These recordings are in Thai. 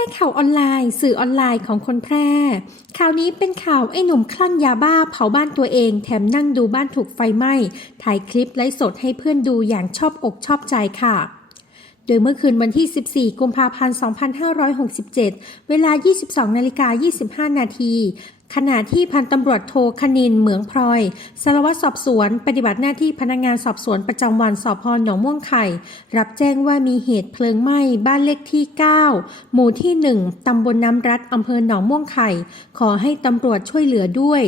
ร่ข่าวออนไลน์ สื่อออนไลน์ของคนแพร่ ข่าวนี้เป็นข่าวไอ้หนุ่มคลั่งยาบ้าเผาบ้านตัวเอง แถมนั่งดูบ้านถูกไฟไหม้ ถ่ายคลิปไลฟ์สดให้เพื่อนดูอย่างชอบอกชอบใจค่ะ ดยเมื่อคืนวันที่ 14 กุมภาพันธ์ 2567 เวลา 22นาฬิกา25 นาทีขณะที่พันตำรวจโทคณินเหมืองพลอยสารวัตรสอบสวน ปฏิบัติหน้าที่พนักงานสอบสวนประจำวันสอบพหนองม่วงไข่ รับแจ้งว่ามีเหตุเพลิงไหม้บ้านเลขที่ 9 หมู่ที่ 1 ตำบลน้ำรัดอำเภอหนองม่วงไข่ ขอให้ตำรวจช่วยเหลือด้วย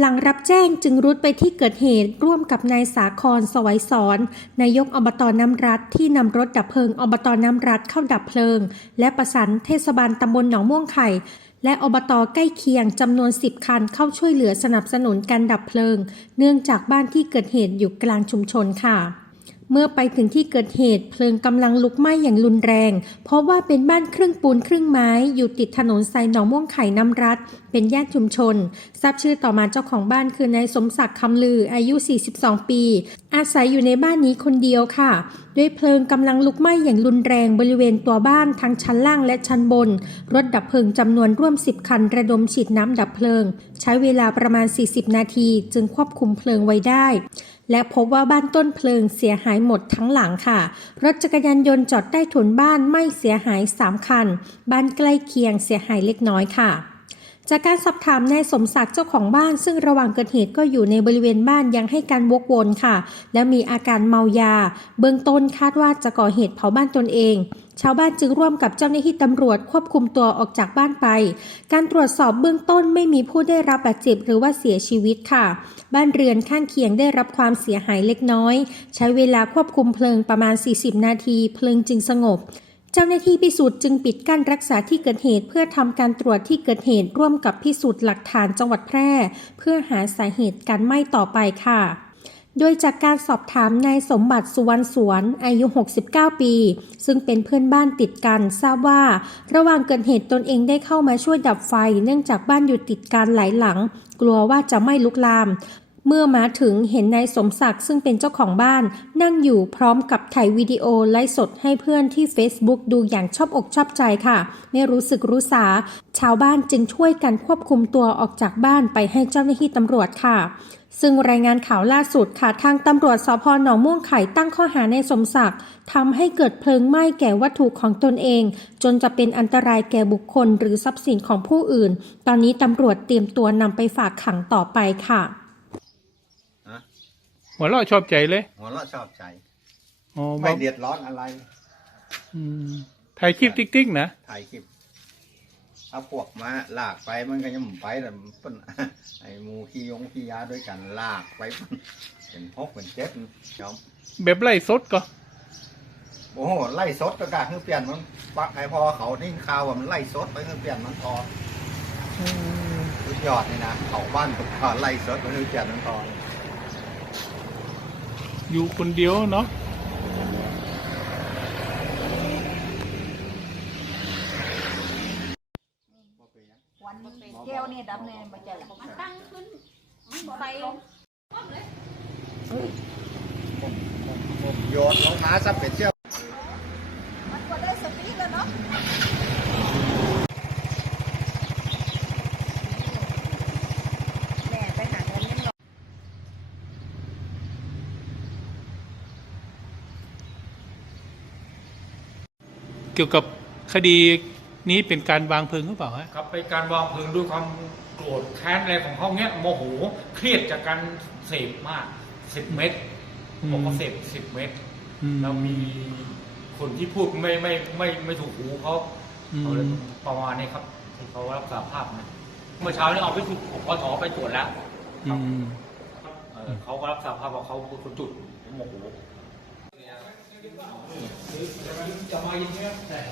หลังรับแจ้งจึงรุดไปที่เกิดเหตุร่วมกับนายสาครสวัยสอนนายกอบตน้ำรัฐที่นำรถดับเพลิงอบตน้ำรัฐเข้าดับเพลิง และประสานเทศบาลตำบลหนองม่วงไข่ และอบตใกล้เคียงจำนวน 10 คันเข้าช่วยเหลือสนับสนุนการดับเพลิง เนื่องจากบ้านที่เกิดเหตุอยู่กลางชุมชนค่ะ เมื่อไปถึงที่เกิดเหตุเพลิงกำลังลุกไหม้อย่างรุนแรง เพราะว่าเป็นบ้านครึ่งปูนครึ่งไม้ อยู่ติดถนนสายหนองม่วงไข่น้ำรัด เป็นแย่ชุมชน ทราบชื่อต่อมาเจ้าของบ้านคือนายสมศักดิ์คำลืออายุ 42 ปี อาศัยอยู่ในบ้านนี้คนเดียวค่ะ ด้วยเพลิงกำลังลุกไหม้อย่างรุนแรงบริเวณตัวบ้านทั้งชั้นล่างและชั้นบน รถดับเพลิงจำนวนร่วม 10 คัน ระดมฉีดน้ำดับเพลิง ใช้เวลาประมาณ 40 นาที จึงควบคุมเพลิงไว้ได้ และพบว่าบ้านต้นเพลิงเสียหายหมดทั้งหลังค่ะ รถจักรยานยนต์จอดใต้ถุนบ้านไม่เสียหาย 3 คัน บ้านใกล้เคียงเสียหายเล็กน้อยค่ะ จากการสอบถามนายสมศักดิ์เจ้าของบ้าน ซึ่งระหว่างเกิดเหตุก็อยู่ในบริเวณบ้านยังให้การวกวนค่ะ และมีอาการเมายา เบื้องต้นคาดว่าจะก่อเหตุเผาบ้านตนเอง ชาวบ้านจึงร่วมกับเจ้าหน้าที่ตำรวจควบคุมตัวออกจากบ้านไป การตรวจสอบเบื้องต้นไม่มีผู้ได้รับบาดเจ็บหรือว่าเสียชีวิตค่ะ บ้านเรือนข้างเคียงได้รับความเสียหายเล็กน้อย ใช้เวลาควบคุมเพลิงประมาณ 40 นาที เพลิงจึงสงบ เจ้าหน้าที่พิสูจน์จึงปิดกั้นรักษาที่เกิดเหตุ เพื่อทำการตรวจที่เกิดเหตุร่วมกับพิสูจน์หลักฐานจังหวัดแพร่ เพื่อหาสาเหตุการไหม้ต่อไปค่ะ โดยจากการสอบถามนายสมบัติสุวรรณสวนอายุ 69 ปี ซึ่งเป็นเพื่อนบ้านติดกันทราบว่า ระหว่างเกิดเหตุตนเองได้เข้ามาช่วยดับไฟ เนื่องจากบ้านอยู่ติดกันหลายหลัง กลัวว่าจะไม่ลุกลาม เมื่อมาถึงเห็นนายสมศักดิ์ซึ่งเป็นเจ้าของบ้าน นั่งอยู่พร้อมกับถ่ายวิดีโอไลฟ์สดให้เพื่อนที่ Facebook ดูอย่างชอบอกชอบใจค่ะ ไม่รู้สึกรู้สา ชาวบ้านจึงช่วยกันควบคุมตัวออกจากบ้านไปให้เจ้าหน้าที่ตำรวจค่ะซึ่งรายงานข่าวล่าสุดค่ะ ทางตำรวจสพหนองม่วงไข่ตั้งข้อหาในสมศักดิ์ทำให้เกิดเพลิงไหม้แก่วัตถุของตนเอง จนจะเป็นอันตรายแก่บุคคลหรือทรัพย์สินของผู้อื่น ตอนนี้ตำรวจเตรียมตัวนำไปฝากขังต่อไปค่ะ หัวเราะชอบใจเลยหัวเราะชอบใจอ๋อไม่บอกเดือดร้อนอะไรอืมถ่ายคลิปติ๊กๆนะถ่ายคลิปเอาพวกมาลากไปมันก็ยังไม่ไปแต่เปิ้นไอ้หมูขี้ยงขี้ยาด้วยกันลากไปเปิ้นเป็นพกเป็นเจ็บยอมแบบไล่สดก็โอ้โหไล่สดก็กล้าคือเปลี่ยนมันปักไอ้พอเขานิ่งข่าวว่ามันไล่สดไปคือเปลี่ยนมันพอสุดยอดนี่นะเขาบ้านตุกขาไล่สดไปคือเปลี่ยนมันพอ อยู่คนเดียวเนาะวันแก้วนี่ดำเนี่ยมันจะมันตั้งขึ้นมันบ่ไปลงโยนลงมาซะเป็ดเจ้ามันก็ได้สติแล้วเนาะแม่ไปหาเงินยัง เกี่ยวกับคดีนี้เป็นการวางเพลิงหรือเปล่าฮะ ครับเป็นการวางเพลิงด้วยความโกรธแค้นอะไรของเขาเนี้ยโมโหเครียดจากการเสพมากสิบเม็ดอืม ผมก็เสพสิบเม็ดอืม แล้วมีคนที่พูดไม่ไม่ไม่ไม่ถูกหูเขาอืม เขาเลยประมาณนี้ครับที่เขารับสารภาพนะเมื่อเช้านี้เอาไปถูกปตไปตรวจแล้ว อืม เออเขาก็รับสารภาพว่าเขาเป็นคนจุดโมโห จะมาอย่างเงี้ยใช่ค